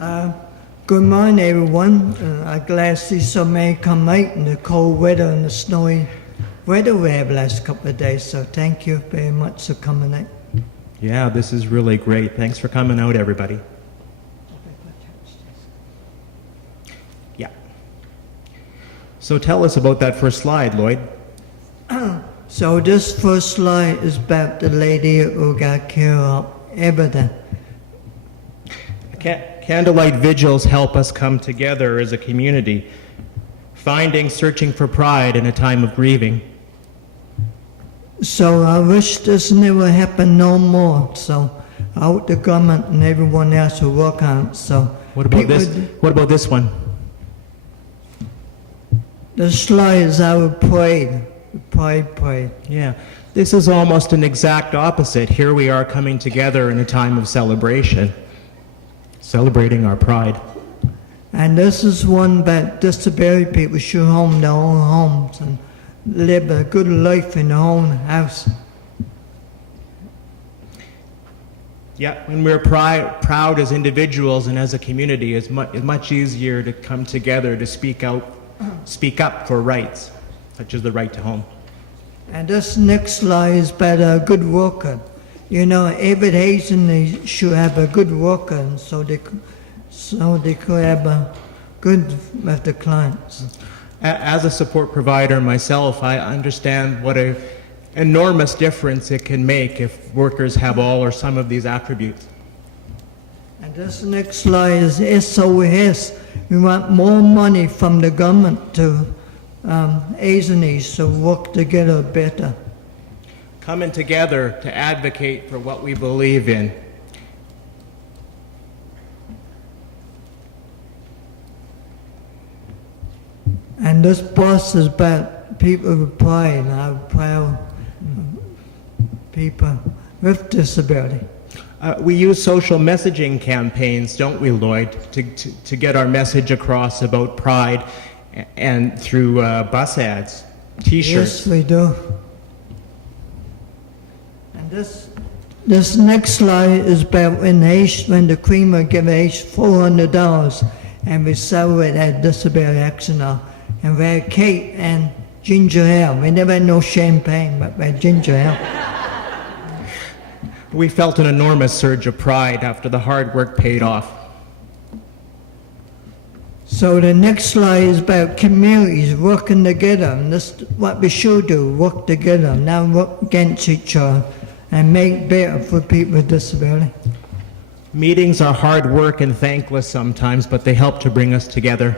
Good morning, everyone. I'm glad to see so many come out in the cold weather and the snowy weather we have the last couple of days. So thank you very much for coming out. Yeah, this is really great. Thanks for coming out, everybody. Yeah. So tell us about that first slide, Lloyd. So this first slide is about the lady who got killed of everything. Candlelight vigils help us come together as a community, searching for pride in a time of grieving. So I wish this never happened no more. So I hope the government and everyone else will work on it. So what about this? What about this one? The slide is our pride. Pride. Yeah, this is almost an exact opposite. Here we are coming together in a time of celebration, celebrating our pride. And this is one that disability people should own their own homes and live a good life in their own house. Yeah, when we're proud as individuals and as a community, it's much easier to come together to speak up for rights, such as the right to home. And this next slide is about a good worker. You know, every Asian should have a good worker, so they could have a good with the clients. As a support provider myself, I understand what an enormous difference it can make if workers have all or some of these attributes. And this next slide is SOS. We want more money from the government to Asians to work together better. Coming together to advocate for what we believe in. And this bus is about people with pride, how proud people with disability. We use social messaging campaigns, don't we, Lloyd, to get our message across about pride, and through bus ads, T-shirts. Yes, we do. And this next slide is about when the Creamer give H $400, and we celebrate at Disability Action now. And we had cake and ginger ale. We never had no champagne, but we had ginger ale. We felt an enormous surge of pride after the hard work paid off. So the next slide is about communities working together, and this is what we should do, work together, not work against each other, and make better for people with disability. Meetings are hard work and thankless sometimes, but they help to bring us together.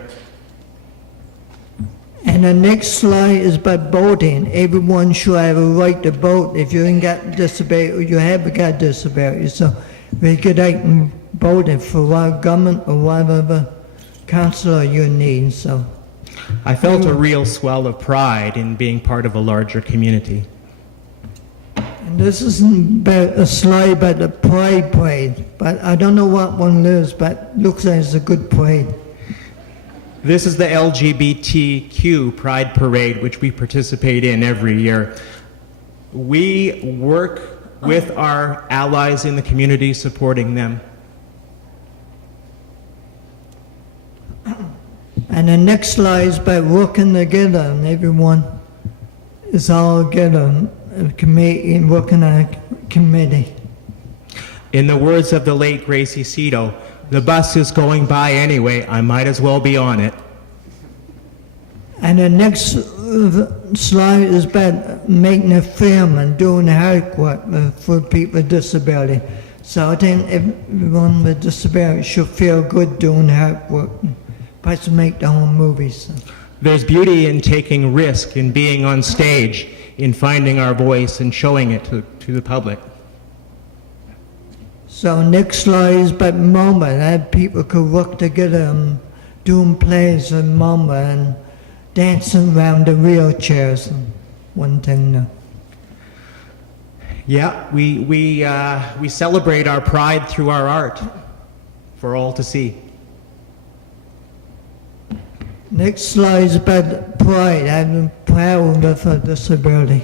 And the next slide is about voting. Everyone should have a right to vote. If you ain't got disability, or you haven't got disability, so we get out and vote for what government or whatever counselor you need. So I felt a real swell of pride in being part of a larger community. And this isn't about a slide about the pride parade, but I don't know what one is, but looks like it's a good parade. This is the LGBTQ Pride Parade, which we participate in every year. We work with our allies in the community, supporting them. And the next slide is about working together, and everyone is all together, a committee, and working on a committee. In the words of the late Gracie Cito, the bus is going by anyway, I might as well be on it. And the next slide is about making a film and doing hard work for people with disability. So I think everyone with disability should feel good doing hard work. Plus make their own movies. There's beauty in taking risk, in being on stage, in finding our voice and showing it to the public. So next slide is about MoMA, that people could work together and doing plays in MoMA and dancing around the wheelchairs. And one thing now. Yeah, we celebrate our pride through our art for all to see. Next slide is about pride. I'm proud of a disability.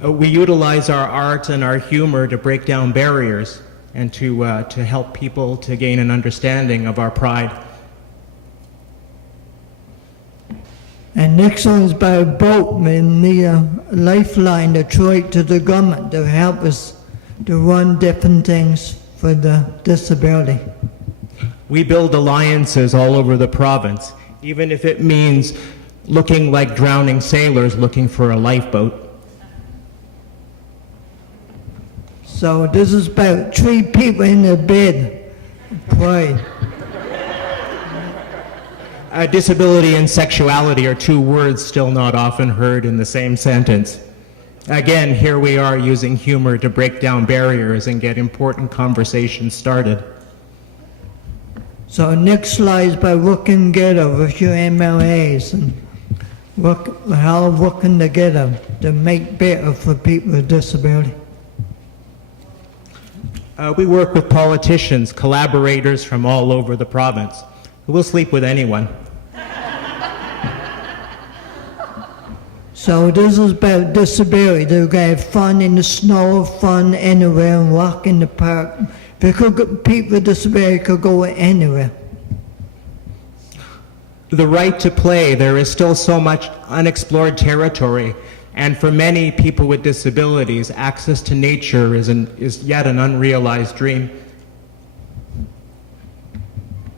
We utilize our art and our humor to break down barriers and to help people to gain an understanding of our pride. And next one is by a boat in the lifeline Detroit to the government to help us to run different things for the disability. We build alliances all over the province, even if it means looking like drowning sailors looking for a lifeboat. So this is about 3 people in a bed. Pray. Disability and sexuality are 2 words still not often heard in the same sentence. Again, here we are using humor to break down barriers and get important conversations started. So next slide is by working together with your MLAs and working together to make better for people with disability. We work with politicians, collaborators from all over the province. We'll sleep with anyone. So this is about disability. They can have fun in the snow, fun anywhere, and walk in the park. People with disability could go anywhere. The right to play, there is still so much unexplored territory, and for many people with disabilities, access to nature is yet an unrealized dream.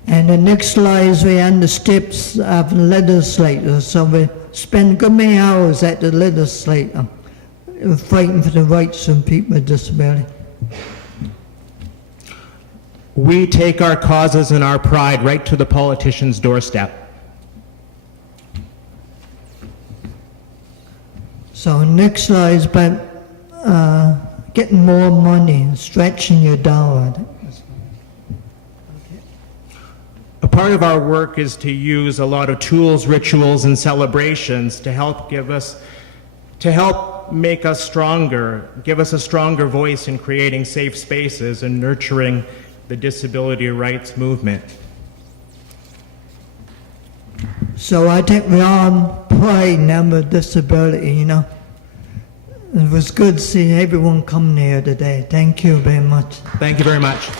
And the next slide is we on the steps of legislators. So we spend good many hours at the legislature fighting for the rights of people with disability. We take our causes and our pride right to the politician's doorstep. So next slide is about getting more money, stretching your dollar. A part of our work is to use a lot of tools, rituals, and celebrations to help make us stronger, give us a stronger voice in creating safe spaces and nurturing the disability rights movement. So I think we all pride now with disability, you know. It was good seeing everyone come here today. Thank you very much. Thank you very much.